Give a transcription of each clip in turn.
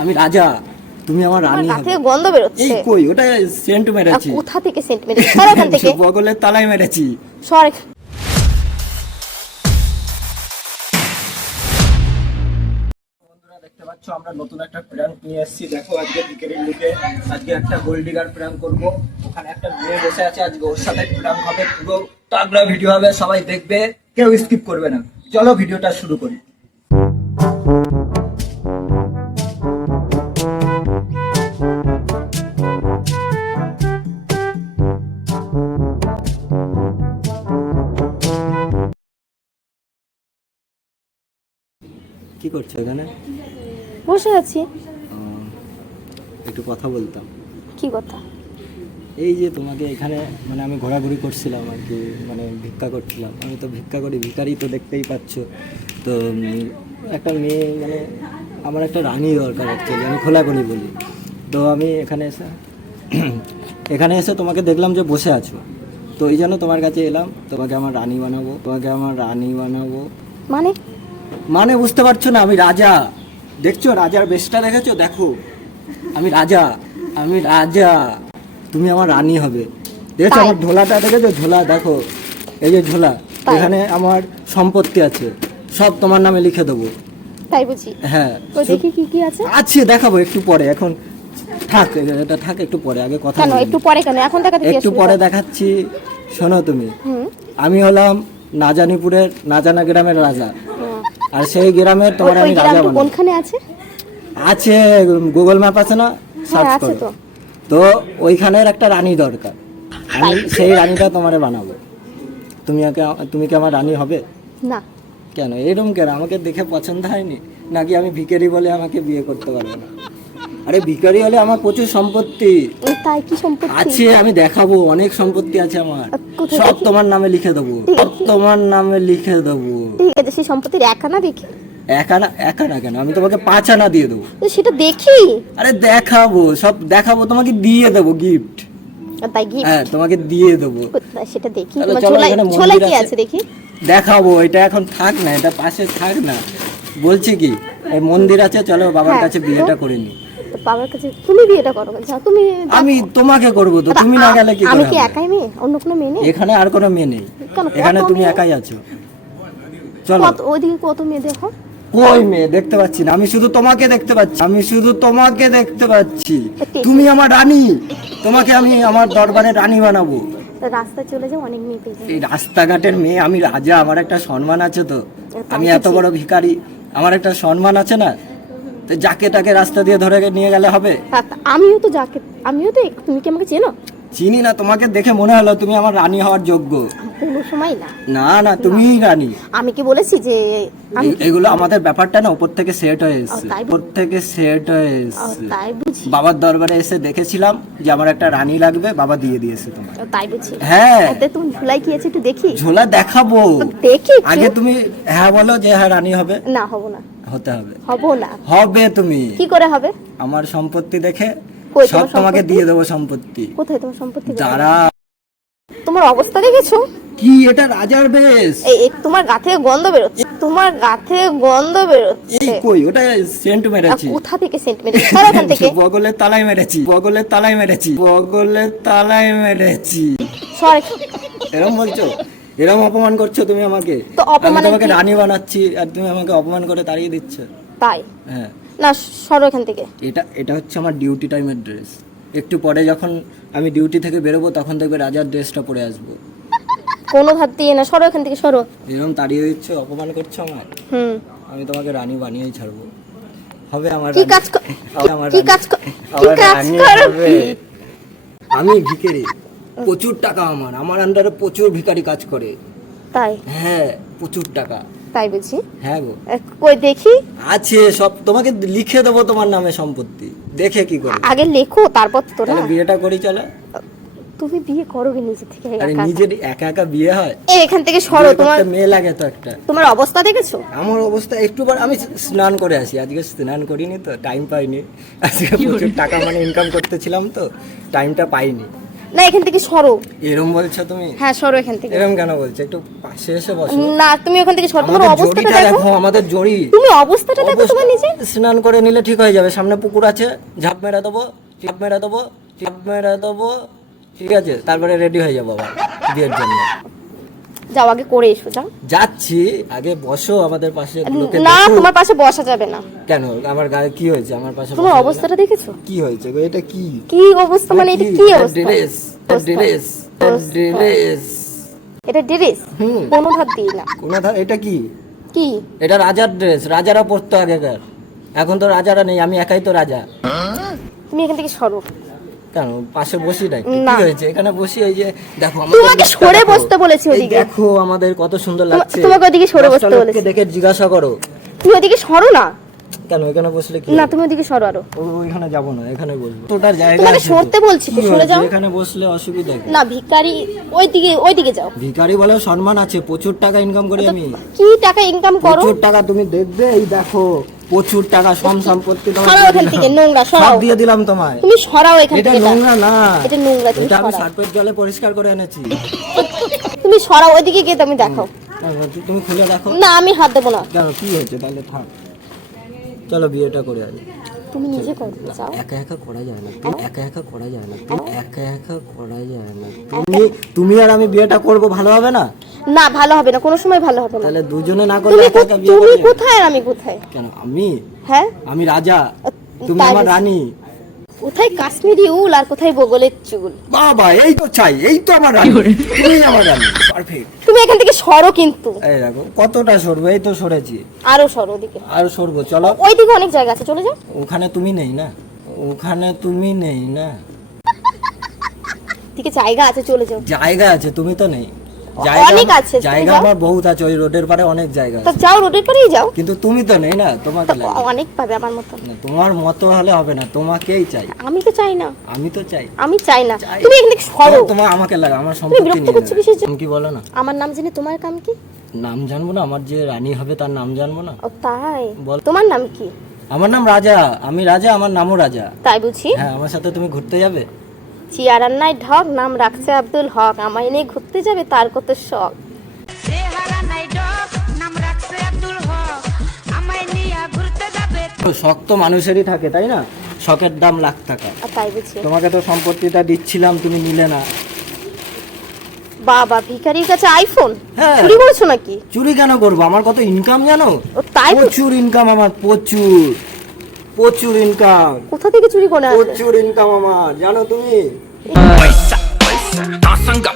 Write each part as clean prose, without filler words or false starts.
আমি রাজা, তুমি আমার রানী গা হবে। থেকে গন্ধ বেরোচ্ছে। এই কই, ওটা সেন্ট মেরেছি। কোথা থেকে সেন্ট মেরেছি? সর এখান থেকে। বগলের তলায় মেরেছি। সর। বন্ধুরা দেখতে পাচ্ছ আমরা নতুন একটা প্র্যাঙ্ক নিয়ে এসেছি। দেখো আজকে ক্রিকেটের লিগে আজকে একটা গোল্ড ডিগার প্র্যাঙ্ক করব। ওখানে একটা মেয়ে বসে আছে, আজকে ওর সাথে প্র্যাঙ্ক হবে। পুরো তাগড়া ভিডিও হবে, সবাই দেখবে, কেউ স্কিপ করবে না। চলো ভিডিওটা শুরু করি। কি করছো এখানে? বসে আছি। একটু কথা বলতাম। কি কথা? এই যে তোমাকে এখানে মানে আমি ঘোরাঘুরি করছিলাম আর কি, মানে ভিক্ষা করছিলাম। আমি তো ভিক্ষা করি, ভিখারি তো দেখতেই পাচ্ছ। তো একটা মেয়ে মানে আমার একটা রানী দরকার অ্যাকচুয়ালি, আমি খোলাখুলি বলি। তো আমি এখানে এসে তোমাকে দেখলাম যে বসে আছো, তো এই জন্য তোমার কাছে এলাম। তোমাকে আমার রানী বানাবো, তোমাকে আমার রানী বানাবো। মানে মানে বুঝতে পারছো না? আমি রাজা। দেখছো রাজার বেশটা দেখেছো? দেখো আমি রাজা, আমি রাজা, তুমি আমার রানী হবে। দেখেছো তাই? আমার ঝোলাটা দেখেছো? ঝোলা দেখো, এই যে ঝোলা, তাই? এখানে আমার সম্পত্তি আছে, সব তোমার নামে লিখে দেবো। তাই বুঝি? হ্যাঁ তো দেখি কি কি আছে। আছে, দেখাবো একটু পরে। এখন থাক, এটা থাক, একটু পরে, আগে কথা কেন বলি। একটু পরে? কেন এখন দেখাতে কি একটু অসুবিধা? পরে দেখাচ্ছি, শোনো তুমি। হুম। আমি হলাম নাজানিপুরের নাজানা গ্রামের রাজা, হুম। আর সেই গ্রামের তোমার ওই আমি রাজা গ্রামটা বানাবো। কোনখানে আছে? আছে, গুগল ম্যাপ আছে না, সার্চ হ্যাঁ আছে করো। তো। তো ওইখানের একটা রানী দরকার, আমি সেই রানীটা তোমারে বানাবো। তুমি কি আমার রানী হবে? না। কেন এরকম কেন? আমাকে দেখে পছন্দ হয়নি নাকি? আমি ভিখারি বলে আমাকে বিয়ে করতে পারবে না? আরে ভিখারি হলে আমার প্রচুর সম্পত্তি তাই কি সম্পত্তি আছে, আমি দেখাবো, অনেক সম্পত্তি আছে আমার। কোথায় সব দেখি? তোমার নামে লিখে দেবো, ঠিক সব আছে। তোমার নামে লিখে দেবো। ঠিক আছে, সেই সম্পত্তির এক আনা দেখি। একা না কেন, আমি তোমাকে 5 আনা দিয়ে দেবো। তো সেটা দেখি। আরে দেখাবো, সব দেখাবো, তোমাকে দিয়ে দেবো গিফট। তাই গিফট? হ্যাঁ তোমাকে দিয়ে দেবো। কোথায় সেটা দেখি? তাহলে তোমার চলো, ঝোলায় এখানে ঝোলায় মন্দির কি আছে। আছে দেখি? দেখাবো, এটা এখন থাক না, এটা পাশে থাক না। বলছি কি, এই মন্দির আছে, চলো বাবার হ্যাঁ, কাছে বিয়েটা করে নি। তো বাবার কাছে তুমি বিয়েটা করো? যা তুমি দেখো। আমি তোমাকে করবো তো, তুমি না গেলে কি আমি করে কি হবে? একাই মেয়ে? অন্য কোনো মেয়ে নেই? এখানে আর কোনো মেয়ে নেই, কেন, এখানে কত তুমি মেয়ে? একাই আছো। চলো। ওইদিকে কত মেয়ে দেখো। কই মেয়ে দেখতে পাচ্ছি না, আমি শুধু তোমাকে দেখতে পাচ্ছি, আমি শুধু তোমাকে দেখতে পাচ্ছি। ঠিক। তুমি আমার রানী, তোমাকে আমি আমার দরবারে রানী বানাবো। রাস্তায় চলে যাও, অনেক মেয়ে পেয়ে যাবে। এই রাস্তাঘাটের মেয়ে, আমি রাজা, আমার একটা সম্মান আছে তো। তাই আমি এত বুঝি? বড় ভিখারি, আমার একটা সম্মান আছে না? তো যাকে তাকে রাস্তা দিয়ে ধরে নিয়ে গেলে হবে? আমিও তো আমিও তো তুমি কি আমাকে চেনো? চিনি না, তোমাকে দেখে মনে হলো তুমি আমার রানী হওয়ার যোগ্য। কোনো সময় না। না না, তুমিই রানী। আমি কি বলেছি যে এগুলো আমাদের ব্যাপারটা না উপর থেকে সেট হয়ে এসেছে, তাই উপর থেকে সেট হয়ে এসেছে। তাই বুঝি? বাবার দরবারে এসে দেখেছিলাম যে আমার একটা রানী লাগবে, বাবা দিয়ে দিয়েছে তোমার। তাই বুঝি? হ্যাঁ। ওতে তুমি ঝুলাই কি আছে একটু দেখি? ঝোলা দেখাবো। দেখি একটু। আগে তুমি হ্যাঁ বলো যে হ্যাঁ রানী হবে। না হব না। হতে হবে। হব না। হবে তুমি। কি করে হবে? আমার সম্পত্তি দেখে কই সব তোমার তোমাকে সম্পত্তি? দিয়ে দেবো সম্পত্তি। কোথায় তোমার সম্পত্তি? যারা তোমার অবস্থা দেখেছো? কি এটা রাজার বেশ? এই তোমার গা থেকে গন্ধ বেরোচ্ছে। তোমার গা থেকে গন্ধ এই বেরোচ্ছে। কই, ওটা সেন্ট মেরেছি। কোথা থেকে সেন্ট মেরেছি? সর এখান থেকে। বগলের তলায় মেরেছি, বগলের তলায় মেরেছি, বগলের তলায় মেরেছি। সর। এরকম বলছো? এরকম অপমান করছো তুমি আমাকে? তো আমি অপমানের তোমাকে কি? রানী বানাচ্ছি আর তুমি আমাকে অপমান করে তাড়িয়ে দিচ্ছ। তাই? হ্যাঁ। না, সর এখান থেকে। এটা হচ্ছে আমার ডিউটি টাইমের ড্রেস। একটু পরে যখন আমি ডিউটি থেকে বেরোবো তখন দেখবে রাজার ড্রেসটা পরে আসবো। কোনো ভাব দিয়ে না, সরো এখান থেকে, সরো। এরকম তাড়িয়ে দিচ্ছ, অপমান করছো আমার। হুম। আমি তোমাকে রানী বানিয়েই ছাড়বো। হবে আমার কি রানী। কাজ হবে আমার কি রানী। কাজ কি আমার কাজ রানী করো? হবে। আমি ভিখারি, প্রচুর টাকা আমার আন্ডারে প্রচুর ভিখারি কাজ করে। তাই? হ্যাঁ প্রচুর টাকা। তাই বুঝি? হ্যাঁ গো, কই দেখি। আছে সব, তোমাকে লিখে দেবো তোমার নামে সম্পত্তি, দেখে কি করে। আগে লেখো, তারপর তো না। তাহলে বিয়েটা করি চলো। তুমি বিয়ে করোগে নিজে থেকে আরে একা একা? নিজের একা একা বিয়ে হয়? এখান থেকে সরো। বিয়ে তোমার করতে মেয়ে লাগে তো একটা। তোমার অবস্থা দেখেছো? আমার অবস্থা একটু পর আমি স্নান করে আসি, আজকে স্নান করিনি তো, টাইম পাইনি। আজকে প্রচুর টাকা মানে ইনকাম করতেছিলাম তো, টাইমটা পাইনি। না এখান থেকে সরো। এরম বলছো তুমি? হ্যাঁ সরো এখান থেকে। এরম কেন বলছো? একটু পাশে এসে বসো। না তুমি ওখান থেকে সরো, তোমার আমাদের অবস্থাটা জড়িটা দেখো। দেখো, আমাদের জড়ি। তুমি অবস্থাটা দেখো তোমার নিজে। স্নান করে নিলে ঠিক হয়ে যাবে, সামনে পুকুর আছে, ঝাঁপ মেরে দেবো, ঝাঁপ মেরে দেবো, ঝাঁপ মেরে দেবো, ঠিক আছে? তারপরে রেডি হয়ে যাবো আবার বিয়ের জন্য। যাও আগে করে এসো, যাও। যাচ্ছি, আগে বসো আমাদের পাশে, লোকে না দেখুক। তোমার পাশে বসা যাবে না। কেন? আমার গায়ে কি হয়েছে? আমার পাশে তোমার বসা যাবে না? অবস্থাটা দেখেছো? কি হয়েছে গো? এটা কি? কি অবস্থা মানে এটা কি অবস্থা? Dress, dress, dress. এটা ড্রেস? হুম। কোনো ভাব দিই না। এটা কি? কি? এটা রাজার ড্রেস, রাজারা পরতো আগেকার। এখন তো রাজারা নেই, আমি একাই তো রাজা। তুমি এখান থেকে সরো। কেন? পাশে বসি নাই? না। কি হয়েছে? এখানে বসি, এই যে দেখো তোমাকে সরে দেখো। বসতে বলেছি এই ওদিকে। দেখো আমাদের কত সুন্দর লাগছে। তোমাকে ওদিকে সরে 10টা বসতে লোককে বলেছি। দেখে জিজ্ঞাসা করো। তুমি ওদিকে সরো না। কেন? এখানে বসলে কি না হবে? তুমি ওদিকে সরো আরো। ওইখানে যাব না, এখানে বসবো। তোটার জায়গা তোমাকে আছে তো। সরতে বলছি তো, কি সরে হয়েছে? যাও। এখানে বসলে অসুবিধা কি? না ভিখারি ওইদিকে যাও। ভিখারি বলে সম্মান আছে, প্রচুর টাকা ইনকাম করি আমি। কি টাকা ইনকাম করো? প্রচুর টাকা, তুমি দেখবে, এই দেখো প্রচুর টাকা, সম সম্পত্তি তোমায় সরাও দিয়ে এখান দিলাম। থেকে, নোংরা সব সরাও। দিয়ে দিলাম তোমায়। তুমি সরাও এখান এটা থেকে। নোংরা না, এটা নোংরা, তুমি এটা আমি সরাও। সার্ফের জলে পরিষ্কার করে এনেছি। তুমি সরাও ওইদিকে গিয়ে তুমি দেখো। তুমি খুলে দেখো। না আমি হাত দেবো না। কেন? কি হয়েছে? তাহলে থাক, চলো বিয়েটা করে আনি। তুমি নিজে করো, যাও। একা একা করা যায় না, তুমি একা একা করা যায় না, তুমি একা একা করা যায় না। তুমি আর আমি বিয়েটা করব, ভালো হবে না? না ভালো হবে না, কোনো সময় ভালো হবে না। তাহলে দুজনে না করলে তুমি একা একা বিয়ে তুমি করবে? কোথায় আর আমি কোথায়? কেন? আমি হ্যাঁ আমি রাজা, তুমি তাই আমার বুঝি। রানী। কোথায় কাশ্মীরি উল আর কোথায় বগলের চুল। বাবা, এই তো চাই, এই তো আমার রানী, তুমি আমার রানী, পারফেক্ট। তুমি এখান থেকে সরো কিন্তু। এই দেখো কতটা সরবো, এই তো সরেছি, আরো সরো ওদিকে। আর সরবো, চলো। ওইদিকে অনেক জায়গা আছে, চলে যাও। ওখানে তুমি নেই না, ওখানে তুমি নেই না। দিকে জায়গা আছে, চলে যাও। জায়গা আছে, তুমি তো নেই। অনেক আছে, তুমি জায়গা যাও। আমার বহুত আছে, ওই রোডের পারে অনেক জায়গা তো আছে। যাও, রোডের পাড়েই যাও। কিন্তু তুমি তো নেই না, তোমাকে লাগে। অনেক পাবে আমার মতো। না, তোমার মতো হলে হবে না, তোমাকেই চাই। আমি তো চাই না, আমি তো চাই। আমি চাই না। চাই। তুমি এখান থেকে সরো। তোমার আমাকে লাগে, আমার সম্পত্তি বিরক্ত নিয়ে করছো নেবে। কিসের জন্য? তুমি কি বলো না? আমার নাম জেনে তোমার কাম কি? নাম জানবো না? আমার যে রানী হবে তার নাম জানবো না? ও তাই? বল। তোমার নাম কি? আমার নাম রাজা, আমি রাজা, আমার নামও রাজা। তাই বুঝি। হ্যাঁ, আমার সাথে তুমি ঘুরতে যাবে? চিয়ারান্নায় ঢক, নাম রাখছে আব্দুল হক, আমায় নিয়ে ঘুরতে যাবে তার কত শখ। শখ তো মানুষেরই থাকে, তাই না? শখের দাম লাখ টাকা। আর তাই বুঝি। তোমাকে তো সম্পত্তিটা দিচ্ছিলাম, তুমি নিলে না। বাবা ভিখারির কাছে আইফোন হ্যাঁ। চুরি করেছো নাকি? চুরি কেন করবো? আমার কত ইনকাম জানো? ও তাই বুঝি। প্রচুর ইনকাম আমার, প্রচুর প্রচুর ইনকাম, কোথা থেকে চুরি করে আনলে? প্রচুর ইনকাম আমার, জানো তুমি? Paisa, paisa, masanga,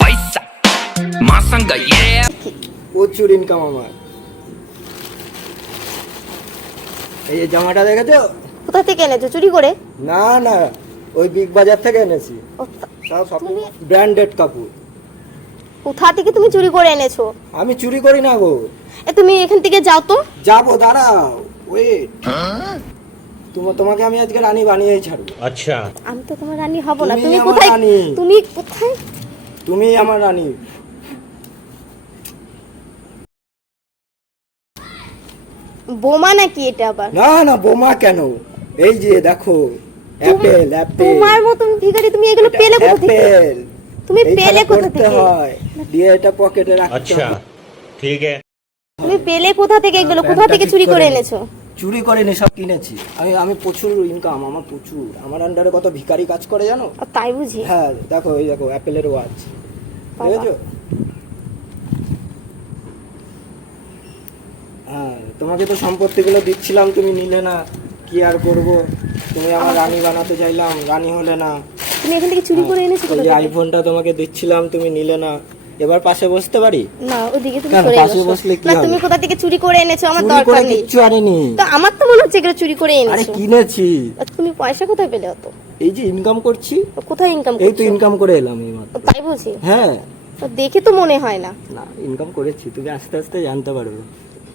paisa, masanga, yeah. প্রচুর ইনকাম আমার। এই যে জামাটা দেখেছো? কোথা থেকে এনেছো চুরি করে? না না, ওই বিগ বাজার থেকে এনেছি, ও সব ব্র্যান্ডেড কাপড়। কোথা থেকে তুমি চুরি করে এনেছো? আমি চুরি করি না গো। তুমি এখান থেকে যাও তো। যাবো, দাঁড়াও, ওয়েট। তোমাকে আমি আজকে রানী বানিয়েই ছাড়বো। अच्छा আমি তো তোমার রানী হব না। তুমি তুমি আমার কোথায়? রানী। তুমি কোথায়? তুমি আমার রানী। বোমা নাকি এটা আবার? না না, বোমা কেন? এই যে দেখো, অ্যাপেল, অ্যাপেল। তোমার মতন ভিখারি তুমি এগুলো পেলে কোথা থেকে? অ্যাপেল। তুমি পেলে এইখানে কোথা করতে থেকে? হয়, দিয়ে এটা পকেটে রাখতে अच्छा হয়। ठीक है তুমি পেলে কোথা থেকে এগুলো? কোথা প্যান্টটা থেকে ঠিক চুরি করে করে নে। এনেছো? চুরি করিনি, সব কিনেছি। আমি প্রচুর ইনকাম আমার, প্রচুর। আমার আন্ডারে কত ভিখারি কাজ করে জানো? আর তাই বুঝি। হ্যাঁ, দেখো, এই দেখো অ্যাপেলের ওয়াচ, বাবা। বুঝেছো? হ্যাঁ, তোমাকে তো সম্পত্তিগুলো দিচ্ছিলাম, তুমি নিলে না, কি আর করব? তুমি আমার রানী বানাতে চাইলাম, রানী হলে না। তুমি এখান থেকে চুরি করে এনেছো ওই কোথা যে থেকে? আইফোনটা তোমাকে দিচ্ছিলাম, তুমি নিলে না। এবার পাশে বসতে পারি? না ওদিকে তুমি কেন? সরে পাশে বসো। বসলে কি না হবে? তুমি কোথা থেকে চুরি করে এনেছো আমার চুরি করে দরকার নেই। কিচ্ছু আনিনি। তো আমার তো মনে হচ্ছে এগুলো চুরি করে আরে এনেছো। কিনেছি, আর তুমি পয়সা কোথায় পেলে অত? এই যে ইনকাম করছি, কোথায় ইনকাম এই তো করছো? ইনকাম করে এলাম এই মাত্র। তাই বুঝি। হ্যাঁ, তো দেখে তো মনে হয় না। না ইনকাম করেছি, তুমি আস্তে আস্তে জানতে পারবে।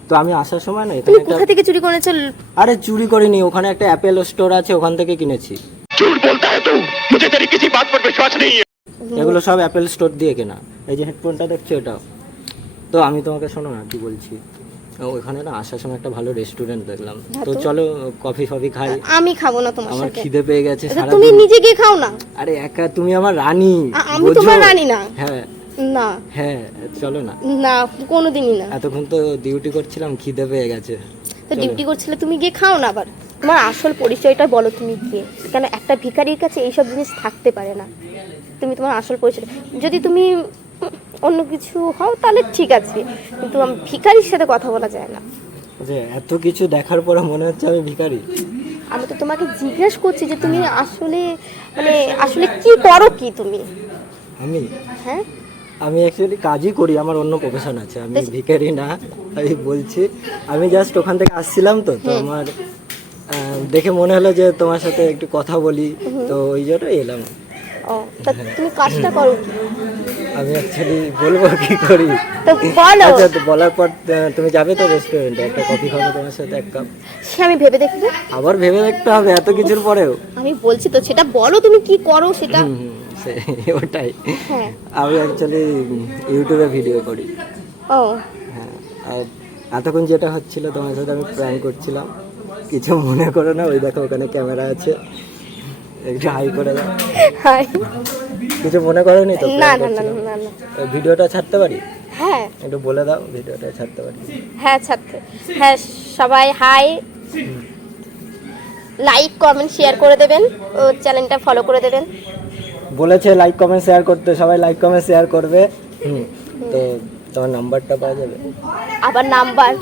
তো আমি আসার সময় না তুমি এখানে কোথা একটা, থেকে চুরি করে এনেছো? আরে চুরি করিনি, ওখানে একটা অ্যাপেল স্টোর আছে, ওখান থেকে কিনেছি। এগুলো সব অ্যাপেল স্টোর দিয়ে কেনা। এই যে হেডফোনটা দেখছো, এটাও তো। আমি তোমাকে শোনো না কি বলছি, ওখানে না আসার সময় একটা ভালো রেস্টুরেন্ট দেখলাম, হ্যাঁ তো তো। চলো কফি ফফি খাই। আমি খাবো না তোমার আমার সাথে। খিদে পেয়ে গেছে আচ্ছা, সারা তুমি নিজে গিয়ে খাও না। আরে একা তুমি আমার রানী, আমি বোঝো? তোমার রানী না। হ্যাঁ না হ্যাঁ চলো না, না কোনোদিনই না। এতক্ষণ তো ডিউটি করছিলাম, খিদে পেয়ে গেছে। তো চলো। ডিউটি করছিলে, তুমি গিয়ে খাও না আবার। তোমার আসল পরিচয়টা বলো তুমি গিয়ে, কেন একটা ভিখারির কাছে এইসব জিনিস থাকতে পারে না। তুমি তোমার আসল পরিচয়, যদি তুমি অন্য কিছু হও তাহলে ঠিক আছে, কিন্তু ভিখারির সাথে কথা বলা যায় না। যে এত কিছু দেখার পরে মনে হচ্ছে আমি ভিখারি। আমি তো তোমাকে জিজ্ঞেস করছি যে তুমি আসলে মানে আসলে কি করো কি তুমি? আমি হ্যাঁ আমি অ্যাকচুয়ালি কাজই করি, আমার অন্য প্রফেশন আছে, আমি ভিখারি না। আমি বলছি আমি জাস্ট ওখান থেকে আসছিলাম, তো আমার দেখে মনে হলো যে তোমার সাথে একটু কথা বলি, তো ওই জন্য এলাম। ও তা তুমি কাজটা করো কি? আমি অ্যাকচুয়ালি বলবো কি করি? তো বলো। আচ্ছা, তো বলার পর তুমি যাবে তো রেস্টুরেন্টে, একটা কফি খাবো তোমার সাথে, এক কাপ। সে আমি ভেবে দেখবো। আবার ভেবে দেখতে হবে এত কিছুর পরেও? আমি বলছি তো, সেটা বলো তুমি কি করো সেটা। ওটাই, হ্যাঁ আমি অ্যাকচুয়ালি ইউটিউবে ভিডিও করি। ও হ্যাঁ, আর এতক্ষণ যেটা হচ্ছিল তোমার সাথে আমি প্র্যাঙ্ক করছিলাম, কিছু মনে করো না। ওই দেখো ওখানে ক্যামেরা আছে, একটু হাই করে দাও। হাই। কিছু মনে করোনি তো? না prank না না করছিলাম। না না। ওই ভিডিওটা ছাড়তে পারি? হ্যাঁ একটু বলে দাও, ভিডিওটা ছাড়তে পারি? হ্যাঁ ছাড়তে। হ্যাঁ সবাই হাই, লাইক কমেন্ট শেয়ার করে দেবেন, ও চ্যানেলটা ফলো করে দেবেন। বলেছে লাইক কমেন্ট শেয়ার করতে, সবাই লাইক কমেন্ট শেয়ার করবে। তো তোমার নাম্বারটা পাওয়া যাবে? আবার নাম্বার?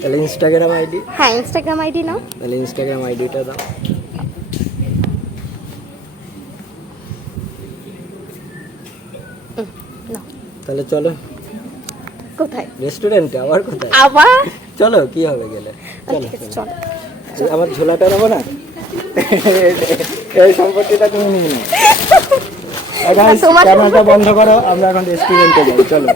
তাহলে ইনস্টাগ্রাম আইডি? হ্যাঁ ইনস্টাগ্রাম আইডি নাও। তাহলে ইনস্টাগ্রাম আইডিটা দাও। নাও। তাহলে চলো কোথায়? রেস্টুরেন্টে। আবার কোথায়? আবার চলো, কি হবে গেলে। চলো ঠিক আছে, চলো। চলো। আমার ঝোলাটা নেবো না? এই সম্পত্তিটা তুমি নিয়ে নাও। তোমার ক্যামেরাটা বন্ধ করো, আমরা এখন রেস্টুরেন্টে যাই, চলো।